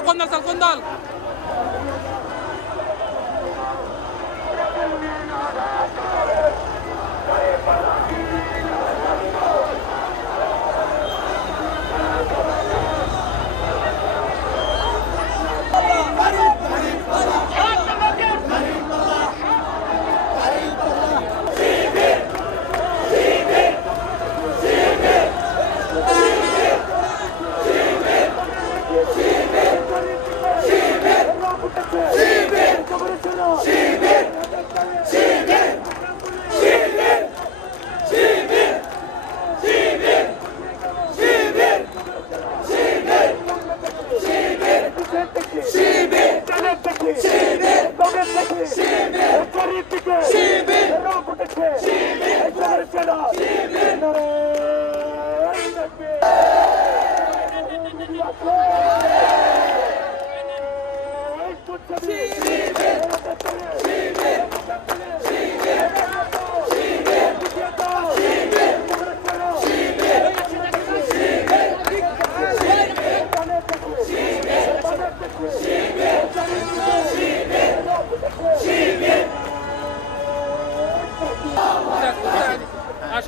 এটা কোন দল স্যার, কোন দল?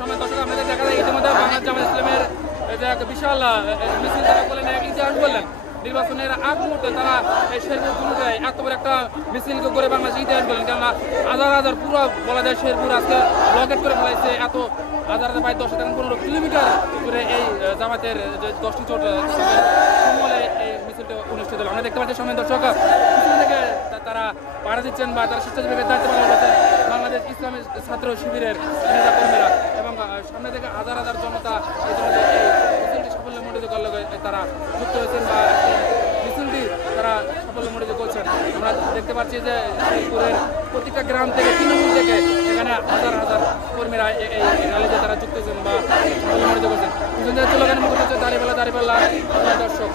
সময় দর্শক আপনাদের দেখা যায় ইতিমধ্যে বাংলাদেশ জামাত ইসলামের বিশাল মিছিল তারা বলেন, ইতিহাস বললেন নির্বাচনের আগ মুহূর্তে তারা শেরপুর জুনুটায় এত বড় একটা মিছিল করে বাংলাদেশ ইতিহাস বলেন। কেননা হাজার হাজার পুরো বলা যায় শেরপুর আজকে ব্লকেট করে ফেলাইছে, এত হাজার হাজার প্রায় 10-15 কিলোমিটার করে এই জামাতের যে 10টি চোট সমলে এই মিছিলটা অনুষ্ঠিত হলো। আমরা দেখতে পাচ্ছি সময় দর্শক পিছন থেকে তারা পাড়া দিচ্ছেন বা তারা স্বেচ্ছাসেবীদের দায়িত্ব পালন করছেন বাংলাদেশ ইসলামী ছাত্র শিবিরের নেতা কর্মীরা, এবং সামনে থেকে হাজার হাজার জনতা ইতিমধ্যে এই মিছিলটি সাফল্যমণ্ডিত করলে তারা যুক্ত হয়েছেন বা মিছিলটি তারা সাফল্যমণ্ডিত করছেন। আমরা দেখতে পাচ্ছি যে শেরপুরের প্রত্যেকটা গ্রাম থেকে তৃণমূল থেকে এখানে হাজার হাজার কর্মীরা এই র্যালিতে তারা যুক্ত হয়েছেন বা সাফল্যমণ্ডিত করছেন। পিছন থেকে স্লোগানের মুখ হচ্ছে দাঁড়িপাল্লা দাঁড়িপাল্লা দর্শক।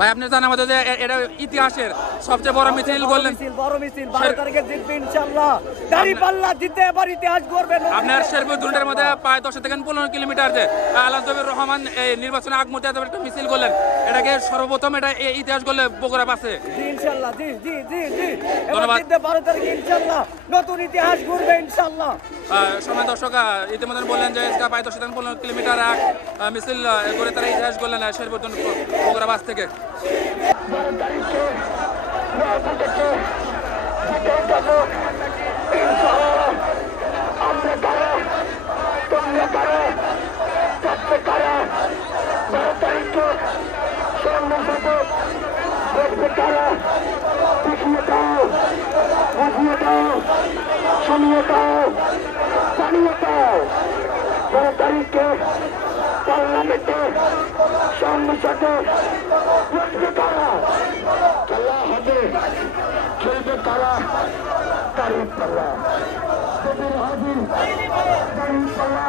ভাই আপনি জানেন আমাদের যে এটা ইতিহাসের সবচেয়ে বড় মিছিল বললেন, বড় মিছিল 12 তারিখে জিতবে ইনশাআল্লাহ, দাঁড়িপাল্লা জিতে এবার ইতিহাস গড়বে। আপনার শেরপুর দুর্গের মধ্যে প্রায় 10 থেকে 15 কিলোমিটার যে আলাদবির রহমান এই নির্বাচনে আগ মুহূর্তে একটা মিছিল করলেন, এটাকে সর্বপ্রথম এটা এই ইতিহাস করলে বগুড়া পাশে ইনশাআল্লাহ। জি জি জি জি ধন্যবাদ। 12 তারিখে ইনশাআল্লাহ নতুন ইতিহাস গড়বে ইনশাআল্লাহ। সময় দর্শক ইতিমধ্যে বললেন যে প্রায় 10 থেকে 15 কিলোমিটার এক মিছিল করে তারা ইতিহাস করলেন শেরপুর বগুড়া বাস থেকে। পার্লামেন্টে সংসদে বসবে তারা, খেলা হবে খেলবে তারা, দাঁড়িয়ে পাল্লা হাজির দাঁড়িয়ে পাল্লা